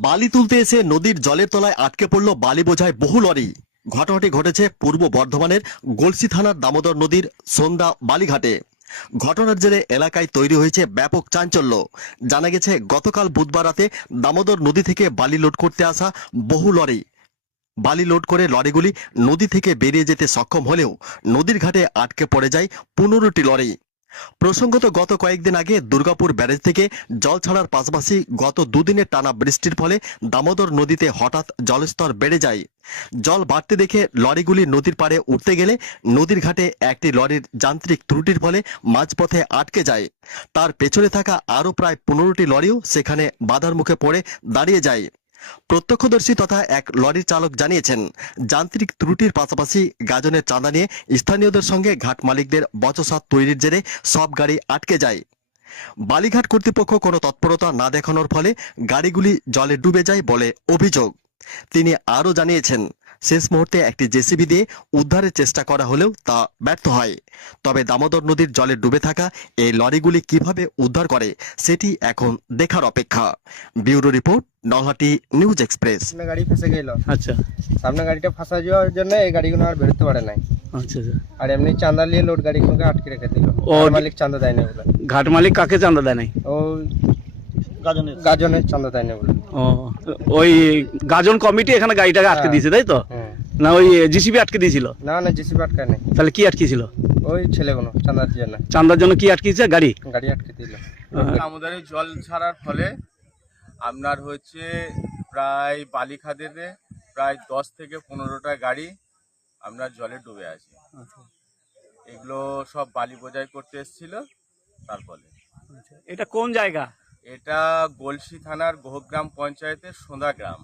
বালি তুলতে এসে নদীর জলের তলায় আটকে পড়ল বালি বোঝায় বহু লরি। ঘটনাটি ঘটেছে পূর্ব বর্ধমানের গলসি থানার দামোদর নদীর সন্ধ্যা বালিঘাটে। ঘটনার জেরে এলাকায় তৈরি হয়েছে ব্যাপক চাঞ্চল্য। জানা গেছে, গতকাল বুধবার রাতে দামোদর নদী থেকে বালি লোড করতে আসা বহু লরি। বালি লোড করে লরিগুলি নদী থেকে বেরিয়ে যেতে সক্ষম হলেও নদীর ঘাটে আটকে পড়ে যায় পনেরোটি লরি। প্রসঙ্গত গত কয়েকদিন আগে দুর্গাপুর ব্যারেজ থেকে জল ছাড়ার পাশাপাশি গত দুদিনের টানা বৃষ্টির ফলে দামোদর নদীতে হঠাৎ জলস্তর বেড়ে যায়। জল বাড়তে দেখে লরিগুলি নদীর পাড়ে উঠতে গেলে নদীর ঘাটে একটি লরির যান্ত্রিক ত্রুটির ফলে মাঝপথে আটকে যায়। তার পেছনে থাকা আরও প্রায় পনেরোটি লরিও সেখানে বাধার মুখে পড়ে দাঁড়িয়ে যায়। প্রত্যক্ষদর্শী তথা এক লরির চালক জানিয়েছেন, যান্ত্রিক ত্রুটির পাশাপাশি গাজনের চাঁদা নিয়ে স্থানীয়দের সঙ্গে ঘাট মালিকদের বচসা তৈরির জেরে সব গাড়ি আটকে যায়। বালিঘাট কর্তৃপক্ষ কোনো তৎপরতা না দেখানোর ফলে গাড়িগুলি জলে ডুবে যায় বলে অভিযোগ। তিনি আরও জানিয়েছেন শেষ মুহূর্তে একটি জেসিবি দিয়ে উদ্ধারের চেষ্টা করা হলেও তা ব্যর্থ হয়। তবে দামোদর নদীর জলে ডুবে থাকা এই লরিগুলি কীভাবে উদ্ধার করে সেটি এখন দেখার অপেক্ষা। Bureau report Nalhati news express. গাড়ি ফেসে গেল। আচ্ছা। সামনে গাড়িটা ফাঁসা যাওয়ার জন্য এই গাড়িগুলো আর বেরোতে পারে নাই। আচ্ছা আচ্ছা। আর এমনি চাঁদা নিয়ে লোড গাড়িগুলোকে আটকে রেখে দিল। ও, মালিক চাঁদা দেয় না ঘাট মালিক কাকে চাঁদা দেয় নাই? ও গাজনের চাঁদা দেয় না বলে ও ওই গাজন কমিটি এখানে গাড়িটাকে আটকে হ্যাঁ। দিয়েছে তাই তো? না ওই জিসিবি আটকে দিয়েছিল? না না জিসিপি আটকায় নাই। তাহলে কি আটকেছিল ওই ছেলেগুলো চাঁদার জন্য। চান্দার জন্য কি আটকেছে? গাড়ি? গাড়ি আটকে দিল। দামোদরে জল ছাড়ার ফলে আপনার হচ্ছে প্রায় বালিখাদেতে প্রায় দশ থেকে পনেরোটা গাড়ি আপনার জলে ডুবে আছে। এগুলো সব বালি বোঝাই করতে এসেছিল তার ফলে। এটা কোন জায়গা? এটা গলসি থানার গোহগ্রাম পঞ্চায়েতের সোঁদা গ্রাম।